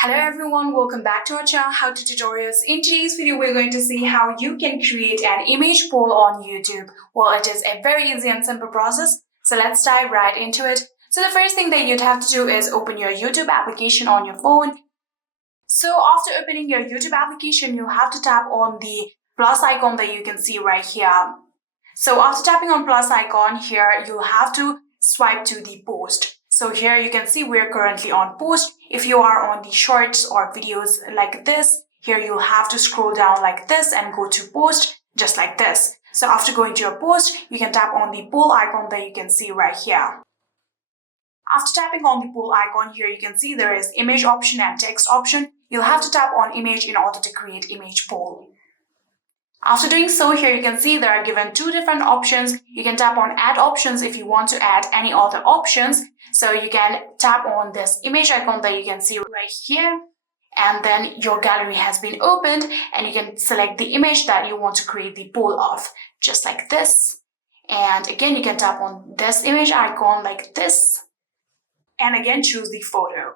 Hello everyone, welcome back to our channel How to Tutorials. In today's video, we're going to see how you can create an image poll on YouTube. Well, it is a very easy and simple process, so let's dive right into it. So the first thing that you'd have to do is open your YouTube application on your phone. So after opening your YouTube application, you have to tap on the plus icon that you can see right here. So after tapping on plus icon here, you'll have to swipe to the post. So here you can see we're currently on post. If you are on the shorts or videos like this, here you'll have to scroll down like this and go to post just like this. So after going to your post, you can tap on the poll icon that you can see right here. After tapping on the poll icon here, you can see there is image option and text option. You'll have to tap on image in order to create image poll. After doing so, here you can see there are given two different options. You can tap on add options if you want to add any other options. So you can tap on this image icon that you can see right here, and then your gallery has been opened and you can select the image that you want to create the poll of, just like this. And again, you can tap on this image icon like this and again choose the photo.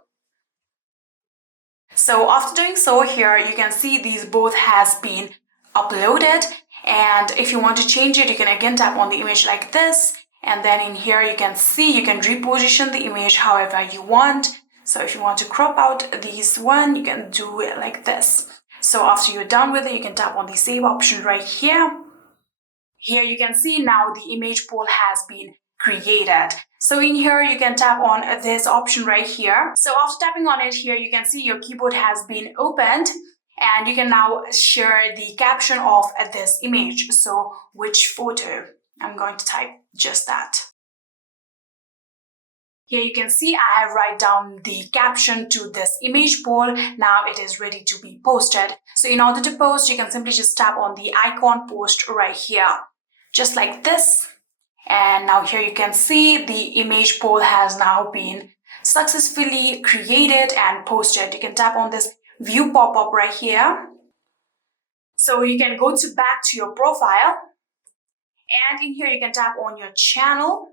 So after doing so, here you can see these both has been uploaded, and if you want to change it, you can again tap on the image like this, and then in here you can see you can reposition the image however you want. So if you want to crop out these one, you can do it like this. So after you're done with it, you can tap on the save option right here. Here you can see now the image poll has been created. So in here you can tap on this option right here. So after tapping on it here, you can see your keyboard has been opened. And you can now share the caption of this image. So which photo? I'm going to type just that. Here you can see I have write down the caption to this image poll. Now it is ready to be posted. So in order to post, you can simply just tap on the icon post right here, just like this. And now here you can see the image poll has now been successfully created and posted. You can tap on this view pop-up right here. So you can go back to your profile, and in here you can tap on your channel,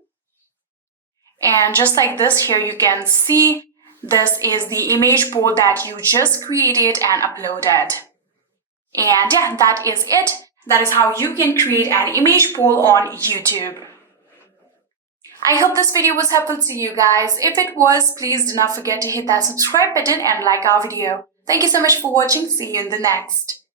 and just like this, here you can see this is the image poll that you just created and uploaded. And yeah, that is it. That is how you can create an image poll on YouTube. I hope this video was helpful to you guys. If it was, please do not forget to hit that subscribe button and like our video. Thank you so much for watching. See you in the next.